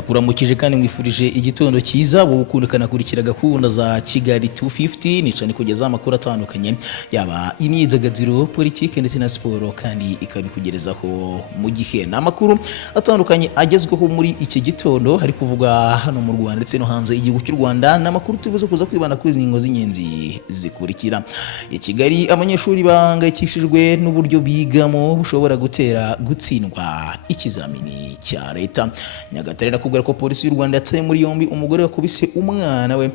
ndakuramukije kandi mwifurije igitondo cyiza wowe ukundikana kurikira gahunda za Kigali 250 nicane kugeza amakuru atandukanye yaba imyidagaduro politike ndetse na siporo kandi ikabikugerezaho mu gihe n'amakuru atandukanye agezweho muri iki gitondo hari kuvugwa hano mu Rwanda ndetse no hanze igihugu cy'u Rwanda n'amakuru tubuze kuza kwibana kuri izi ngingo z'ingenzi zikurikira. I Kigali abanyeshuri bahangayikishijwe n'uburyo bigamo bushobora gutera gutsindwa ikizamini cya leta. Nyagatare nakubwira ko polisi y'u Rwanda yataye muri yombi umugore wakubise umwana we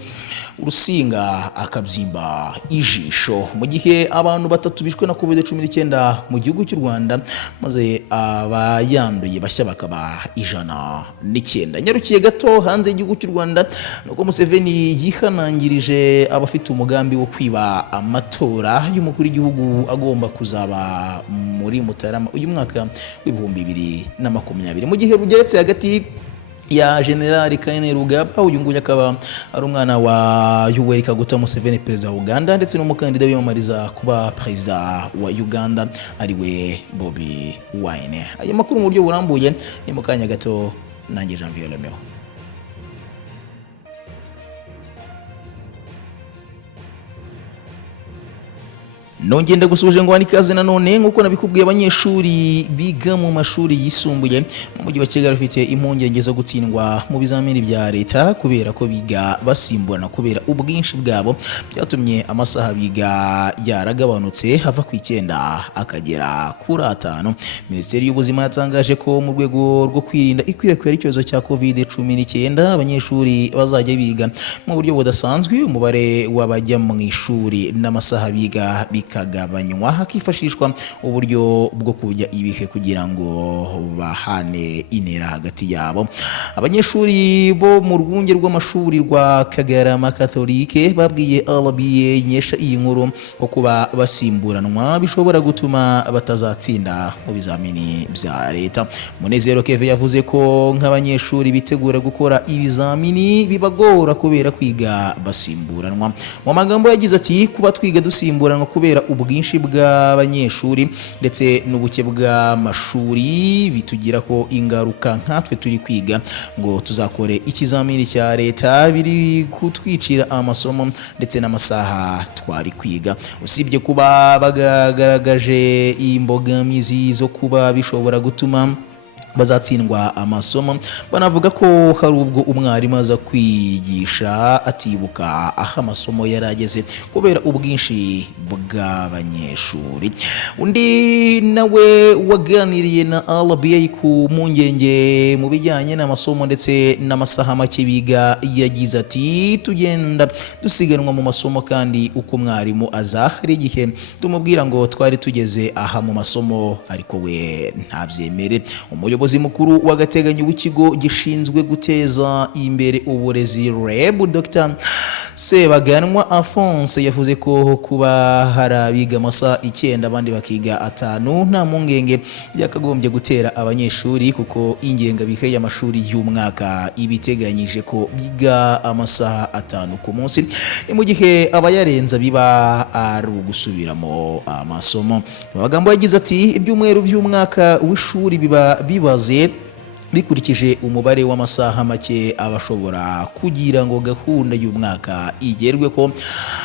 urusinga akabyimba ijisho mu gihe abantu batatu bishwe na COVID-19 mu gihugu cy'u Rwanda maze abayanduye bashya bakaba 109. Nyarukiye gato hanze y'igihugu cy'u Rwanda nuko Museveni yihanangirije abafite umugambi wo kwiba amatora y'umukuru w'igihugu agomba kuzaba muri Mutarama uyu mwaka w'2020 mu gihe rugeretse hagati ya General Kayini Rugaba uyu nguyu akaba ari umwana wa Yoweri Kaguta Museveni perezida wa Uganda ndetse n'umukandida wiyamamariza kuba perezida wa Uganda ariwe Bobi Wine. Aya makuru mu buryo burambuye ni mu kanya gato nanjye Janvier Lemeo. Nongenda gusuje ngo wanikaze nanone nkuko nabikubwiye abanyeshuri biga mu mashuri yisumbuye mu mujyi wa Kigali bafite impungenge zo gutsindwa mu bizamini bya leta kubera ko biga basimburana kubera ubwinshi bwabo byatumye amasaha biga yaragabanutse hava ku 9 akagera kuri 5. Minisiteri y'ubuzima yatangaje ko mu rwego rwo kwirinda ikwirakwira ry'icyorezo cya COVID-19 abanyeshuri bazajya biga mu buryo budasanzwe umubare w'abajya mu ishuri n'amasaha biga kagabanywa hakifashishwa uburyo bwo kujya ibihe kugira ngo bahane intera hagati yabo. Abanyeshuri bo mu rwunge rw'amashuri rwa Kagarama Catholique babwiye RBA nyesha iyi nkuru ko kuba basimburanwa bishobora gutuma batazatsinda mu bizamini bya leta. Munezero Keve yavuze ko nk'abanyeshuri bitegura gukora ibizamini bibagora kubera kwiga basimburanwa. Mu magambo yagize ati kuba twiga dusimburanwa kubera ubwinshi bw'abanyeshuri ndetse n'ubuke bw'amashuri bitugira ko ingaruka nkatwe turi kwiga ngo tuzakore ikizamini cya leta biri kutwicira amasomo ndetse n'amasaha twari kwiga. Usibye kuba bagaragaje imbogamizi zo kuba bishobora gutuma bazatsindwa amasomo banavuga ko hari ubwo umwarimu aza kwigisha atibuka aho amasomo yarageze kubera ubwinshi bw'abanyeshuri. Undi nawe waganiriye na RBA ku mpungenge mu bijyanye n'amasomo ndetse n'amasaha make biga yagize ati tugenda dusiganwa mu masomo kandi uko mwarimu aza hari igihe tumubwira ngo twari tugeze aha mu masomo ariko we ntabyemere. Umuyobozi mukuru w'agateganyo w'ikigo gishinzwe guteza imbere uburezi REB Dr. Sebaganwa Alphonse yavuze ko kuba hari abiga amasaha 9 abandi bakiga 5 nta mpungenge byakagombye gutera abanyeshuri kuko ingengabihe y'amashuri y'umwaka ibiteganyije ko biga amasaha 5 ku munsi ni mu gihe abayarenza biba ari ugusubiramo amasomo. Mu magambo yagize ati ibyumweru by'umwaka w'ishuri biba bibaze bikurikije umubare w'amasaha make abashobora kugira ngo gahunda y'umwaka igerwe ko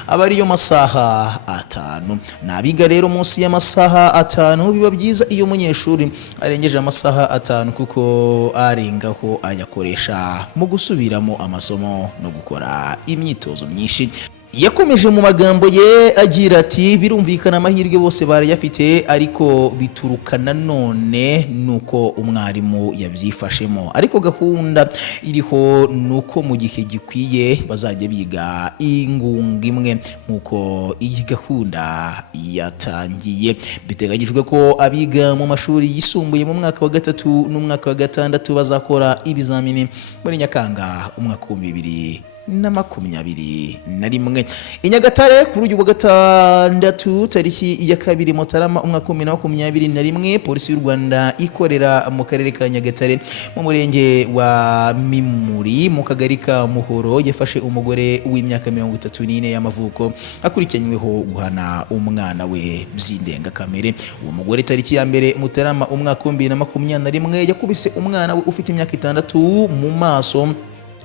aba ariyo masaha 5. Nabiga rero munsi y'amasaha 5 biba byiza iyo umunyeshuri arengeje amasaha 5 kuko arengaho ayakoresha mu gusubiramo amasomo no gukora imyitozo myinshi. Yakomeje mu magambo ye agira ati birumvikana amahirwe bose barayafite ariko bituruka nanone nuko umwarimu yabyifashemo ariko gahunda iriho nuko mu gihe gikwiye bazajya biga ingunga imwe nkuko iyi gahunda yatangiye. Biteganyijwe ko abiga mu mashuri yisumbuye mu mwaka wa 3 n'umwaka wa 6 bazakora ibizamini muri Nyakanga umwaka wa 2020 2021. Inyagatare kuri uyu wa gatandatu tariki ya 2 Mutarama 2021, polisi y'u Rwanda ikorera mu karere ka Nyagatare mu murenge wa Mimuri mu kagari ka Muhoro yafashe umugore w'imyaka 34 y'amavuko akurikiranyweho guhana umwana we by'indenga kamere. Uwo mugore tariki ya 1 Mutarama 2021 yakubise umwana we ufite imyaka 6 mu maso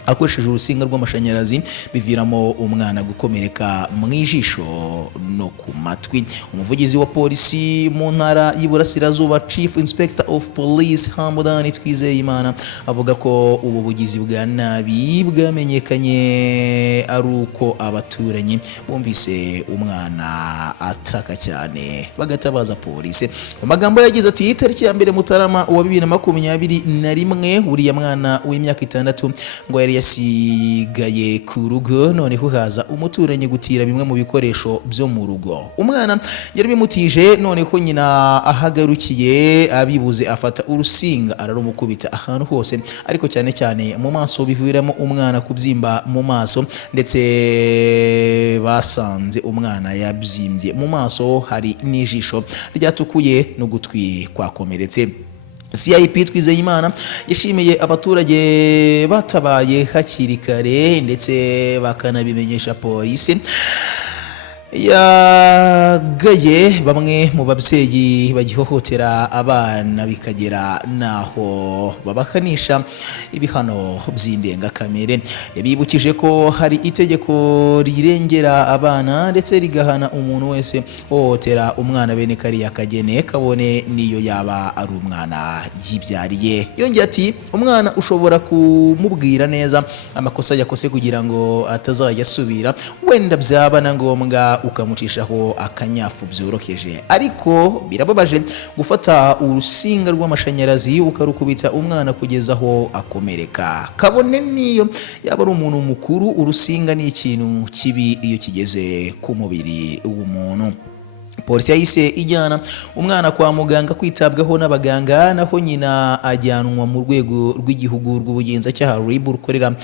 akoresheje urusinga rw'amashanyarazi biviramo umwana gukomereka mu ijisho no ku matwi. Umuvugizi wa polisi mu ntara y'Iburasirazuba, Chief Inspector of Police Hamdan Twizeyimana, avuga ko ubu bugizi bwa nabi bwamenyekanye ari uko abaturanyi bumvise umwana ataka cyane bagatabaza polisi. Mu magambo yagize ati tariki ya 1 Mutarama wa 2021 uriya mwana w'imyaka 6 ngo yari yasigaye ku rugo, noneho haza umuturanyi gutira bimwe mu bikoresho byo mu rugo. Umwana yari bimutije, noneho nyina ahagarukiye abibuze afata urusinga ararumukubita ahantu hose, ariko cyane cyane mu maso biviramo umwana kubyimba mu maso, ndetse basanze umwana yabyimbye mu maso, hari n'ijisho ryatukuye n'ugutwi kwakomeretse. CIP Twizeyimana yashimiye abaturage batabaye hakiri kare ndetse bakanabimenyesha polisi. Yagaye bamwe mu babyeyi bagihohotera abana bikagera naho babakanisha ibihano by'indenga kamere. Yabibukije ko hari itegeko rirengera abana ndetse rigahana umuntu wese hohotera umwana bene kariya kagene kabone niyo yaba ari umwana yibyariye. Yongeye ati umwana ushobora kumubwira neza amakosa yakose kugira ngo atazayasubira, wenda byaba na ngombwa ukamucishaho akanyafu byoroheje, ariko birababaje gufata urusinga rw'amashanyarazi ukarukubita umwana kugeza aho akomereka, kabone niyo yaba ari umuntu mukuru. Urusinga ni ikintu kibi iyo kigeze ku mubiri w'umuntu. Polisi yahise ijyana umwana kwa muganga kwitabwaho n'abaganga, naho nyina ajyanwa mu rwego rw'igihugu rw'ubugenzacyaha RIB rukorera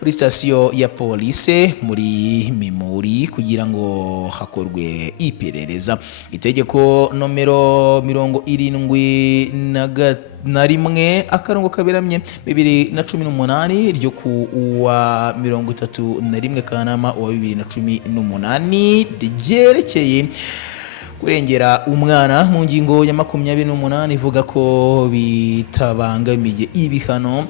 muri sitasiyo ya polisi muri Mimuri kugira ngo hakorwe iperereza. Itegeko nomero 71 akarongo kaberamye 2018 ryo ku wa 31 Kanama wa 2018 ryerekeye kurengera umwana mu ngingo ya 28 ivuga ko bitabangamiye ibihano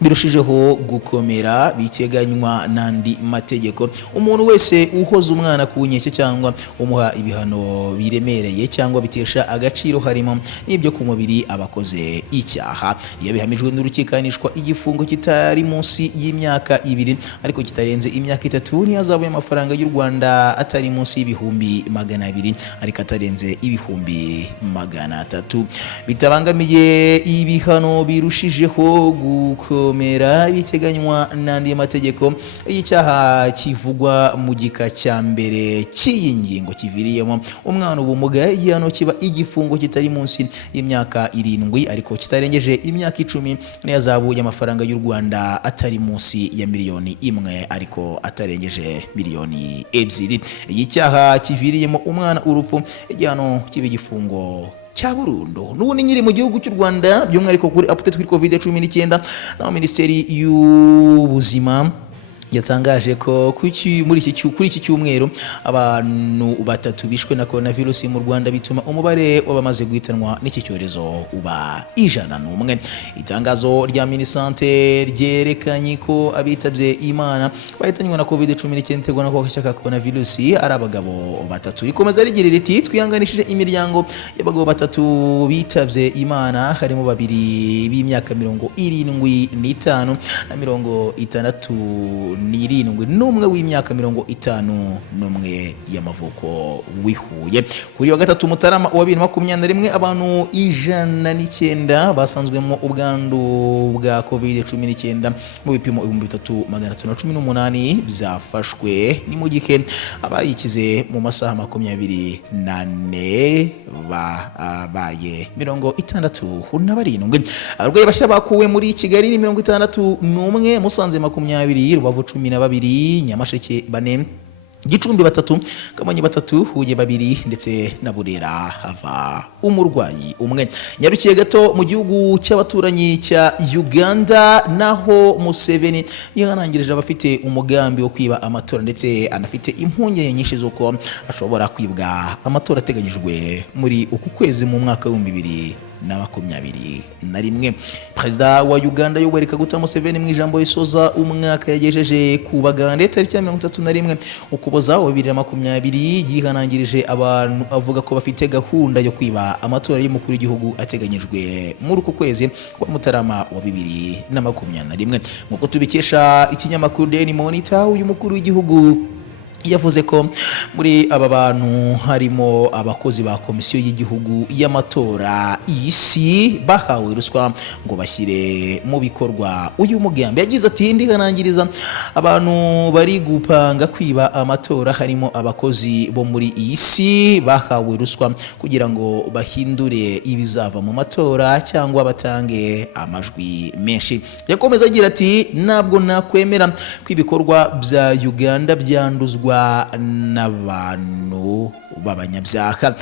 birushijeho gukomera biteganywa n'andi mategeko. Umuntu wese uhoza umwana ku nkeke cyangwa umuha ibihano biremereye cyangwa bitesha agaciro harimo n'ibyo ku mubiri abakoze icyaha, yabihamijwe n'urukikanishwa igifungo kitari munsi y'imyaka 2 ariko kitarenze imyaka 3 n'ihazabu y'amafaranga y'u Rwanda atari munsi y'ibihumbi 200 ariko atarenze ibihumbi 300. Bitabangamiye ibihano birushijeho gukomera biteganywa n'andi mategeko. Icyaha kivugwa mu gika cya mbere cy'iyi ngingo kiviriyemo umwana ubumuga, igihano kiba igifungo kitari munsi y'imyaka 7 ariko kitarengeje imyaka 10 n'ihazabu y'amafaranga y'u Rwanda atari munsi ya miliyoni 1 ariko atarengeje miliyoni 2. Iki cyaha kiviriyemo umwana urupfu, igihano kiba igifungo cya burundu. N'ubundi nyiri mu gihugu cy'u Rwanda by'umwihariko kuri update kuri COVID-19, na Minisiteri y'Ubuzima yatangaje ko kuri iki cyumweru abantu 3 bishwe na coronavirus mu Rwanda, bituma umubare w'abamaze guhitanwa n'iki cyorezo uba 101. Itangazo rya Minisante ryerekanye ko abitabye Imana bahitanywe na COVID-19 tegwa na ka coronavirus ari abagabo 3. Rikomeza rigira riti twihanganishije imiryango y'abagabo 3 bitabye Imana, harimo 2 b'imyaka 75 na 66 n'umwe w'imyaka 51 y'amavuko wihuye. Kuri wa 3 Mutarama wa 2021 abantu 109 basanzwemo ubwandu bwa COVID-19 mu bipimo 3318 byafashwe. Ni mu gihe abayikize mu masaha 24 babaye 67. Abarwayi bashya bakuwe muri Kigali ni 61, Musanze 20, Rubavu 12, Nyamasheke 4, Gicumbi 3, Kamonyi 3, Huye 2 ndetse na Burera hava umurwayi umwe. Nyarukiye gato mu gihugu cy'abaturanyi cya Uganda, naho Museveni yihanangirije abafite umugambi wo kwiba amatora ndetse anafite impungenge nyinshi z'uko ashobora kwibwa amatora ateganyijwe muri uku kwezi mu mwaka wa 2021. Perezida wa Uganda Yoweri Kaguta Museveni mu ijambo risoza umwaka yagejeje ku Bagande tariki ya 31 Ukuboza wa 2020 yihanangirije abantu avuga ko bafite gahunda yo kwiba amatora y'umukuru w'igihugu ateganyijwe muri uku kwezi kwa Mutarama wa 2021. Nk'uko tubikesha ikinyamakuru Daily Monitor, uyu mukuru w'igihugu yavuze ko muri aba bantu harimo abakozi ba komisiyo y'igihugu y'amatora isi bahawe ruswa ngo bashyire mu bikorwa uyu mugambi. Yagize ati ndihanangiriza abantu bari gupanga kwiba amatora harimo abakozi bo muri isi bahawe ruswa kugira ngo bahindure ibizava mu matora cyangwa batange amajwi menshi. Yakomeza agira ati ntabwo nakwemera ko ibikorwa bya Uganda byanduzwa n'abantu b'abanyabyaha.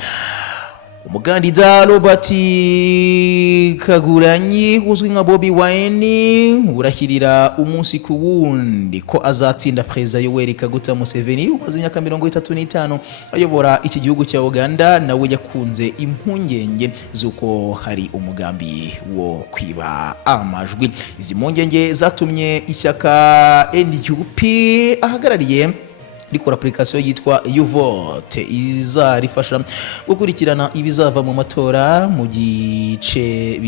Umukandida Robert Kyagulanyi uzwi nka Bobi Wine urahirira umunsi ku wundi ko azatsinda Perezida Yoweri Kaguta Museveni umaze imyaka 35 ayobora iki gihugu cya Uganda. Nawe yakunze impungenge z'uko hari umugambi wo kwiba amajwi. Izi mpungenge zatumye ishyaka NUP ahagarariye rikora application yitwa YouVote izarifasha gukurikirana ibizava mu matora mu gice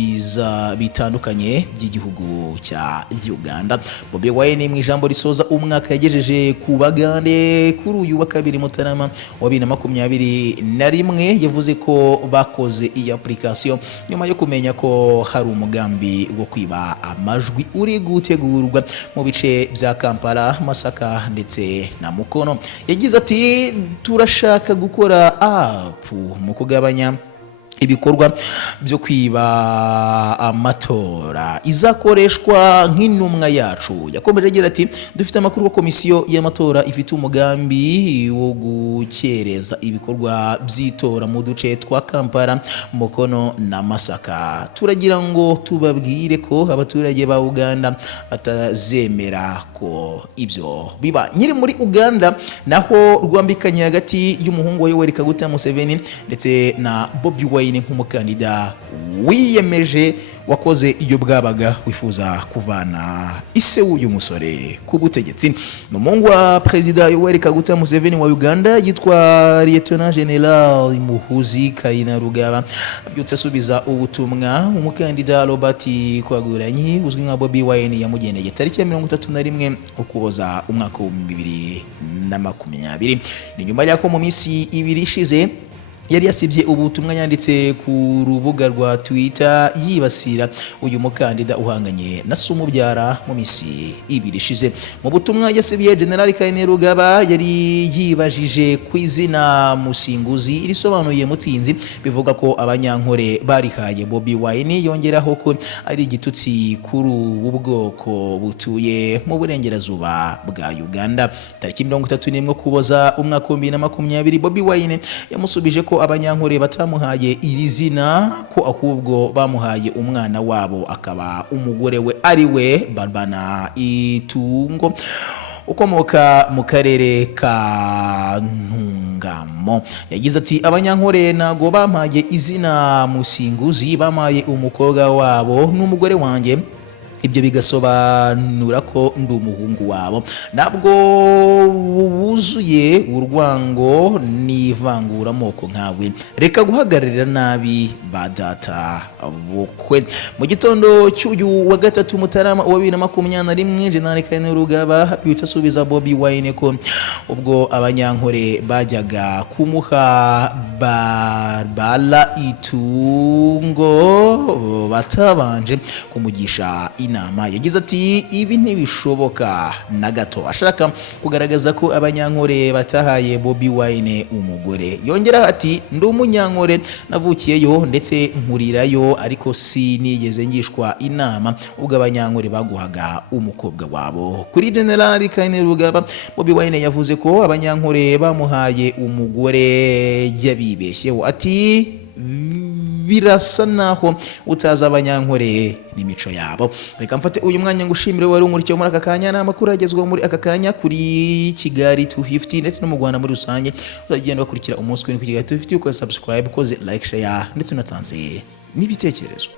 bitandukanye by'igihugu cya Uganda. Bobi Wine mu ijambo risoza umwaka yagejeje ku Bagande kuri uyu wa 2 Mutarama wa 2021 yavuze ko bakoze iyi application nyuma yo kumenya ko hari umugambi wo kwiba amajwi uri gutegurwa mu bice bya Kampala, Masaka ndetse na Mukono. Yagize ati turashaka gukora app mu kugabanya ibikorwa byo kwiba amatora izakoreshwa nk'intumwa yacu. Yakomeje agira ati dufite amakuru ko komisiyo y'amatora ifite umugambi wo gukereza ibikorwa by'itora mu duce twa Kampala, Mukono na Masaka. Turagira ngo tubabwire ko abaturage ba Uganda batazemera ko ibyo biba. Nyiri muri Uganda naho rwambikanye hagati y'umuhungu wa Yoweri Kaguta Museveni ndetse na Bobi Wine nk'umukandida wiyemeje wakoze iyo bwabaga wifuza kuvana ise w'uyu musore ku butegetsi. N'umuhungu wa Perezida Yoweri Kaguta Museveni wa Uganda yitwa Lieutenant General Muhoozi Kainerugaba abyutse asubiza ubutumwa umukandida Robert Kyagulanyi uzwi nka Bobi Wine yamugeneye tariki ya 31 Ukuboza umwaka wa 2020. Ni nyuma y'ako mu minsi 2 ishize yari yasibye ubutumwa yanditse ku rubuga rwa Twitter yibasira uyu mukandida uhanganye na Sumubyara mu minsi 2 ishize. Mu butumwa yasibye General Kainerugaba yari yibajije ku izina Musinguzi irisobanuye mutsinzi, bivuga ko abanyankore barihaye Bobi Wine, yongeraho ko ari igitutsi kuri ubu bwoko butuye mu burengerazuba bwa Uganda. Tariki 31 Ukuboza umwaka wa 2020 Bobi Wine yamusubije ko abanyankore batamuhaye iri zina ko ahubwo bamuhaye umwana wabo akaba umugore we ari we Barbara Itungo ukomoka mu karere ka Ntungamo. Yagize ati abanyankore nago bampaye izina Musinguzi, bamaye umukobwa wabo n'umugore wanjye, ibyo bigasobanura ko ndi umuhungu wabo. Ntabwo wuzuye urwango n'ivanguramoko nkawe, reka guhagararira nabi ba data bukwe. Mu gitondo cy'uyu wa 3 Mutarama wa 2021 General Kainerugaba abyutse asubiza Bobi Wine ko ubwo abanyankore bajyaga kumuha Barbara Itungo batabanje kumugisha inama yagize ati ibi ntibishoboka na gato, ashaka kugaragaza ko abanyankore batahaye Bobi Wine umugore. Yongera ati ndi umunyankore navukiyeyo ndetse nkurirayo, ariko sinigeze ngishwa inama ubwo abanyankore baguhaga umukobwa wabo. Kuri General Kainerugaba, Bobi Wine yavuze ko abanyankore bamuhaye umugore yabibeshyeho, ati birasa naho utaza abanyankore n'imico yabo. Reka mfate uyu mwanya ngushimire wari umurikiye muri aka kanya, n'amakuru agezweho muri aka kanya kuri Kigali 250 ndetse no mu Rwanda muri rusange. Uzagenda bakurikira umunsi kuri Kigali 250 uko subscribe, ukoze like, share ndetse unatanze n'ibitekerezo.